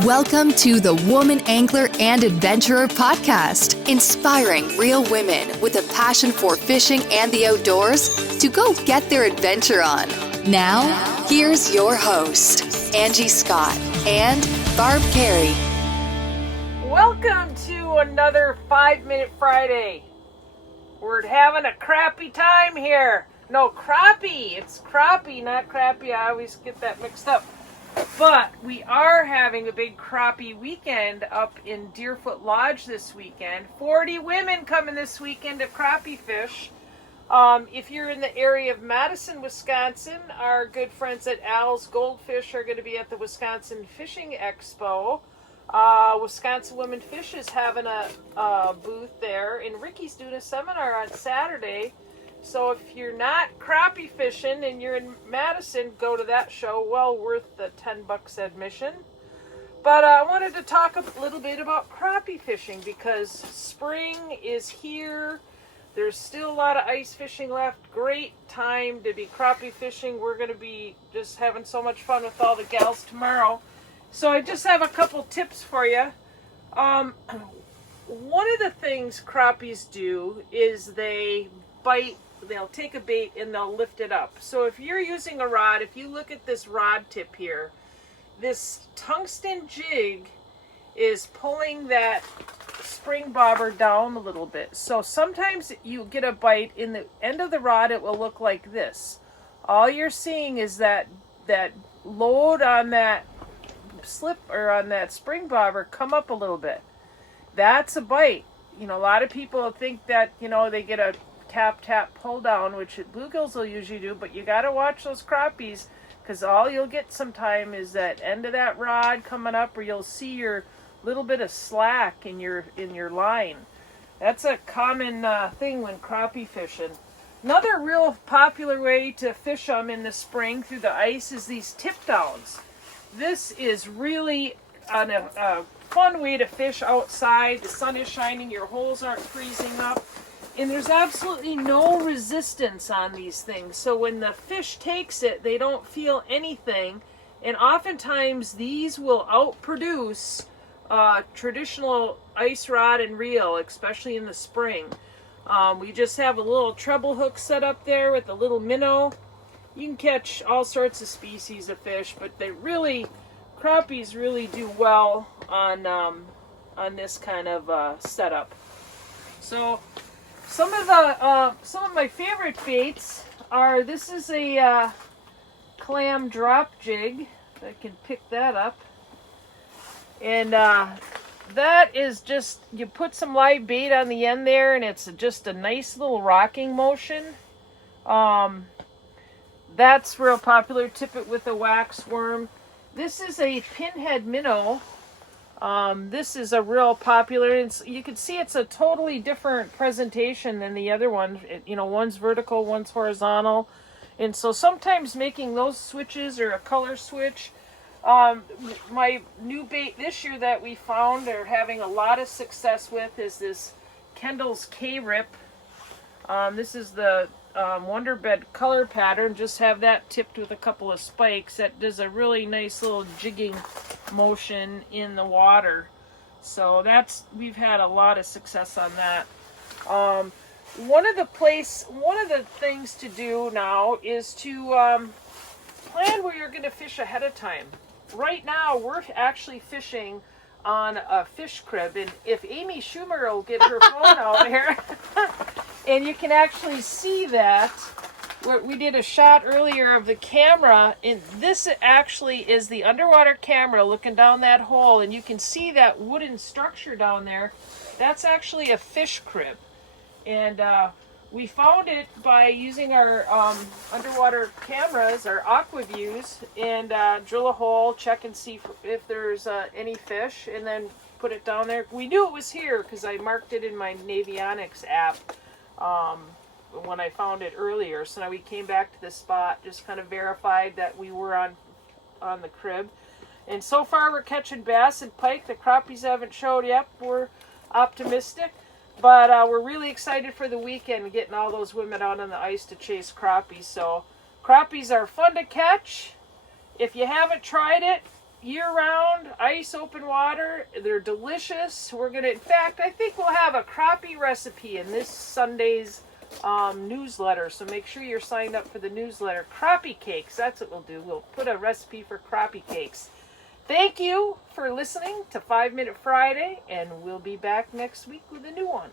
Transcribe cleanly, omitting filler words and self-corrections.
Welcome to the Woman Angler and Adventurer podcast, inspiring real women with a passion for fishing and the outdoors to go get their adventure on. Now, here's your host, Angie Scott and Barb Carey. Welcome to another 5-Minute Friday. We're having a crappie time here. No, crappie. It's crappie, not crappie. I always get that mixed up. But we are having a big crappie weekend up in Deerfoot Lodge this weekend. 40 women coming this weekend to crappie fish. If you're in the area of Madison, Wisconsin, our good friends at Al's Goldfish are going to be at the Wisconsin Fishing Expo. Wisconsin Women Fish is having a booth there, and Ricky's doing a seminar on Saturday. So if you're not crappie fishing and you're in Madison, go to that show. Well worth the $10 admission. But I wanted to talk a little bit about crappie fishing because spring is here. There's still a lot of ice fishing left. Great time to be crappie fishing. We're going to be just having so much fun with all the gals tomorrow. So I just have a couple tips for you. One of the things crappies do is they bite. They'll take a bait and they'll lift it up. So if you're using a rod, if you look at this rod tip here, this tungsten jig is pulling that spring bobber down a little bit. So sometimes you get a bite in the end of the rod, it will look like this. All you're seeing is that load on that slip or on that spring bobber come up a little bit. That's a bite. You know, a lot of people think that, you know, they get a tap pull down, which bluegills will usually do, but you got to watch those crappies because all you'll get sometime is that end of that rod coming up, or you'll see your little bit of slack in your line. That's a common thing when crappie fishing. Another real popular way to fish them in the spring through the ice is these tip downs. This is really a fun way to fish outside. The sun is shining, your holes aren't freezing up. And there's absolutely no resistance on these things. So when the fish takes it, they don't feel anything. And oftentimes these will outproduce traditional ice rod and reel, especially in the spring. We just have a little treble hook set up there with a little minnow. You can catch all sorts of species of fish, but crappies really do well on this kind of setup. So some of my favorite baits are, this is a clam drop jig. I can pick that up. And that is just, you put some live bait on the end there, and it's just a nice little rocking motion. That's real popular. Tip it with a wax worm. This is a pinhead minnow. This is a real popular, you can see it's a totally different presentation than the other one. One's vertical, one's horizontal. And so sometimes making those switches or a color switch. My new bait this year that we found are having a lot of success with is this Kendall's K-Rip. This is the Wonderbed color pattern. Just have that tipped with a couple of spikes. That does a really nice little jigging motion in the water. So we've had a lot of success on that. One of the things to do now is to plan where you're going to fish ahead of time. Right now we're actually fishing on a fish crib, and if Amy Schumer will get her phone out here and you can actually see that. We did a shot earlier of the camera, and this actually is the underwater camera looking down that hole, and you can see that wooden structure down there. That's actually a fish crib. And we found it by using our underwater cameras, our aqua-vus, and drill a hole, check and see if there's any fish, and then put it down there. We knew it was here because I marked it in my Navionics app when I found it earlier. So now we came back to the spot, just kind of verified that we were on the crib. And so far we're catching bass and pike. The crappies haven't showed yet. We're optimistic. But we're really excited for the weekend, getting all those women out on the ice to chase crappies. So crappies are fun to catch. If you haven't tried it, year-round, ice, open water. They're delicious. In fact, I think we'll have a crappie recipe in this Sunday's newsletter. So make sure you're signed up for the newsletter. Crappie Cakes, that's what we'll do. We'll put a recipe for crappie cakes. Thank you for listening to 5 Minute Friday, and we'll be back next week with a new one.